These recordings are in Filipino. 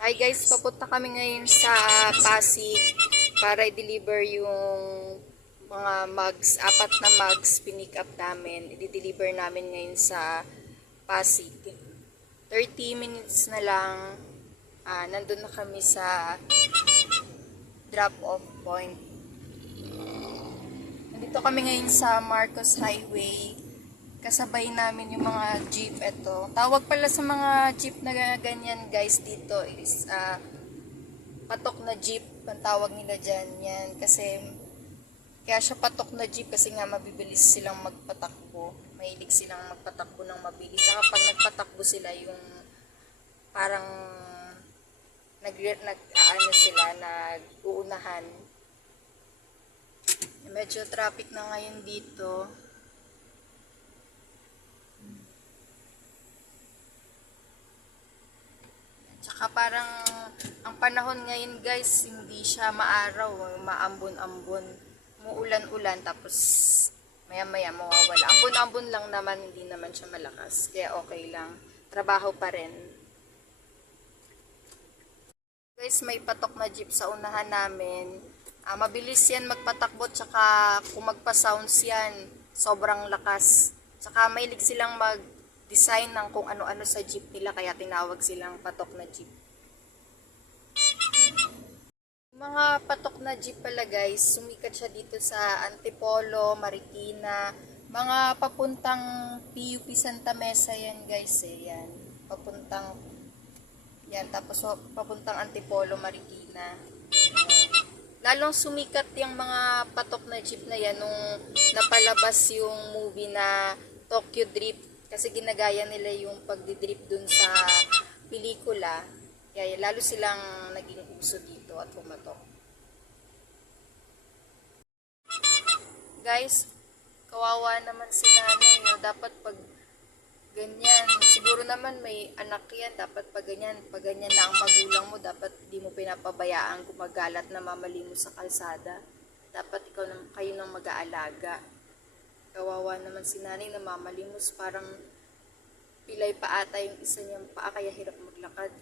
Hi guys, papunta kami ngayon sa Pasig para i-deliver yung mga mugs, 4 na mugs pinick up namin. I-deliver namin ngayon sa Pasig. 30 minutes na lang, nandun na kami sa drop-off point. Nandito kami ngayon sa Marcos Highway. Kasabay namin yung mga jeep. Ito, tawag pala sa mga jeep na ganyan guys dito is patok na jeep ang tawag nila dyan. Yan, kasi kaya siya patok na jeep kasi nga mabibilis silang magpatakbo. Mahilig silang magpatakbo ng mabilis. Saka pag nagpatakbo sila yung parang ano sila, nag-uunahan. Medyo traffic na ngayon dito. Tsaka parang ang panahon ngayon guys, hindi siya maaraw, maambon-ambon. Muulan-ulan tapos maya-maya mawawala. Ambon-ambon lang naman, hindi naman siya malakas. Kaya okay lang. Trabaho pa rin. Guys, may patok na jeep sa unahan namin. Mabilis yan magpatakbo, tsaka kung magpa-sounds yan, sobrang lakas. Tsaka mahilig silang mag-design ng kung ano-ano sa jeep nila, kaya tinawag silang patok na jeep. Mga patok na jeep pala guys, sumikat siya dito sa Antipolo, Marikina, mga papuntang PUP Santa Mesa yan guys yan. Papuntang, yan, tapos papuntang Antipolo, Marikina. Lalong sumikat yung mga patok na jeep na yan nung napalabas yung movie na Tokyo Drift. Kasi ginagaya nila yung pagdidrift dun sa pelikula. Kaya lalo silang naging uso dito at pumatok. Guys, kawawa naman si nanay. No? Dapat pag ganyan, siguro naman may anak yan, dapat pag ganyan na ang magulang mo, dapat di mo pinapabayaan gumagalat na mamali mo sa kalsada. Dapat kayo nang mag-aalaga. Kawawa naman si nanay na mamalimos, parang pilay pa ata yung isa niyang paa kaya hirap maglakad.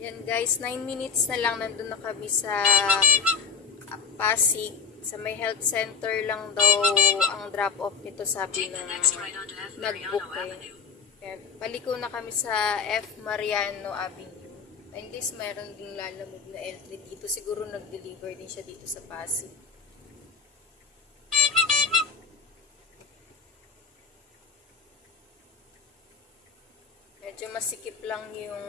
Yan guys, 9 minutes na lang nandun na kami sa Pasig. Sa may health center lang daw ang drop-off nito, sabi ng nag-book eh. Paliko na kami sa F. Mariano Avenue. At least mayroon ding lalamove na L3 dito. Siguro nag-deliver din siya dito sa Pasig. Medyo masikip lang yung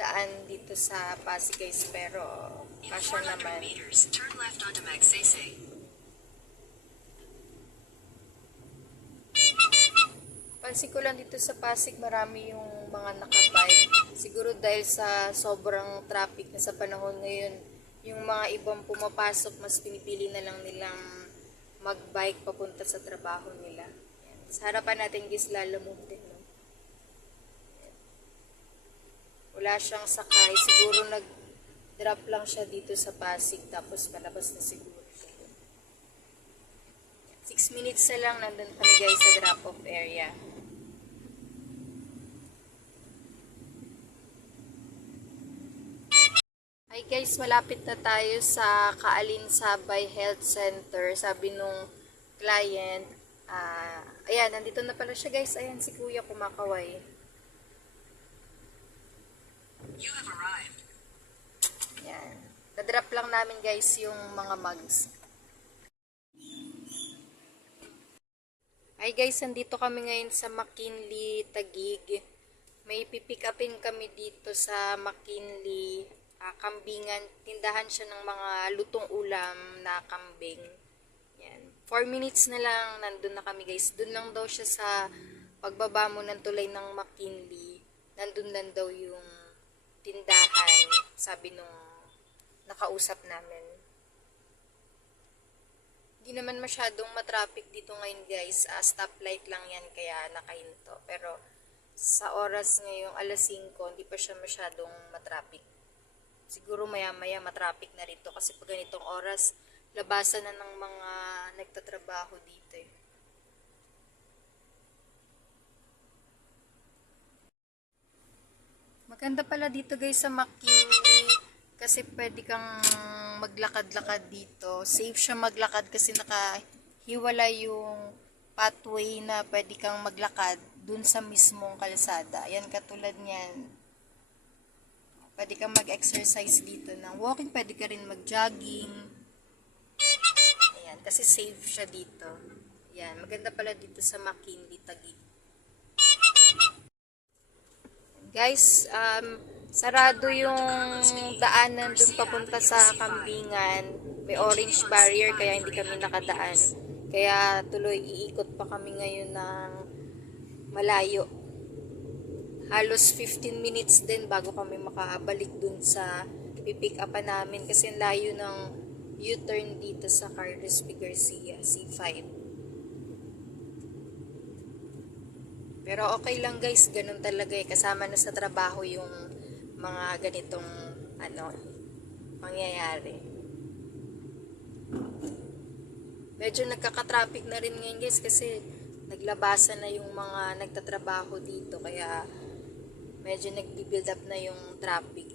daan dito sa Pasig guys, pero kasya naman. Turn left onto Magsaysay. Pansin ko lang dito sa Pasig, marami yung mga nakabike. Siguro dahil sa sobrang traffic na sa panahon ngayon, yung mga ibang pumapasok, mas pinipili na lang nilang magbike papunta sa trabaho nila. Yan. Sa harapan natin guys, lalamove din. No? Wala siyang sakay. Siguro nag-drop lang siya dito sa Pasig, tapos palabas na siguro siya. 6 minutes na lang, nandun kami guys sa drop-off area. Hi guys, malapit na tayo sa Kaalinsabay Health Center. Sabi nung client, ayan, nandito na pala siya guys. Ayan si Kuya kumakaway. You have arrived. Yan. Na-drop lang namin guys yung mga mugs. Hi guys, nandito kami ngayon sa McKinley, Taguig. May pipick upin kami dito sa McKinley, kambingan. Tindahan siya ng mga lutong ulam na kambing. Yan. 4 minutes na lang, nandun na kami guys. Doon lang daw siya sa pagbaba mo ng tulay ng McKinley. Nandun lang daw yung tindahan, sabi nung nakausap namin. Hindi naman masyadong matraffic dito ngayon guys, stoplight lang yan kaya nakahinto. Pero sa oras ngayong alas 5, hindi pa siya masyadong matraffic. Siguro maya-maya matraffic na rito kasi pag ganitong oras, labasan na ng mga nagtatrabaho dito eh. Ganda pala dito guys sa McKinley kasi pwede kang maglakad-lakad dito. Safe siya maglakad kasi nakahiwala yung pathway na pwede kang maglakad dun sa mismong kalsada. Yan katulad niyan. Pwede kang mag-exercise dito ng walking, pwede ka rin mag-jogging. Ayan, kasi safe siya dito. Yan, maganda pala dito sa McKinley, Taguig. Guys, sarado yung daanan dun papunta sa Kambingan. May orange barrier kaya hindi kami nakadaan. Kaya tuloy iikot pa kami ngayon ng malayo. Halos 15 minutes din bago kami makabalik dun sa pipick upan namin kasi ang layo ng U-turn dito sa Carlos P. Garcia, C5. Pero okay lang guys, ganun talaga eh. Kasama na sa trabaho yung mga ganitong mangyayari. Medyo nagkaka-traffic na rin ngayon guys kasi naglabasan na yung mga nagtatrabaho dito kaya medyo nag-build up na yung traffic.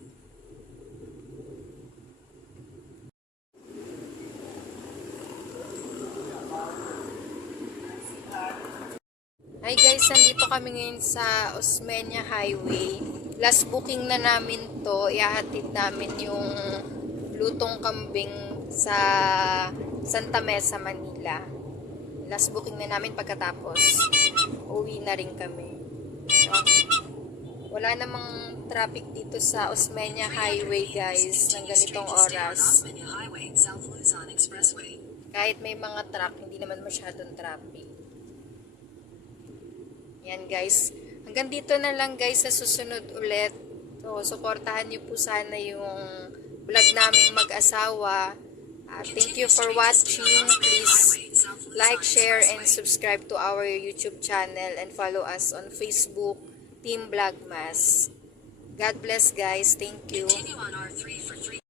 Hi guys, nandito kami ngayon sa Osmeña Highway. Last booking na namin to. Ihahatid namin yung lutong kambing sa Santa Mesa, Manila. Last booking na namin pagkatapos. Uwi na rin kami. So, wala namang traffic dito sa Osmeña Highway guys ng ganitong oras. Kahit may mga truck, hindi naman masyadong traffic. Yan guys. Hanggang dito na lang guys sa susunod ulit. So, suportahan niyo po sana yung vlog naming mag-asawa. Thank you for watching. Please like, share, and subscribe to our YouTube channel and follow us on Facebook, Team Vlogmas. God bless guys. Thank you. Continue on R3 for 3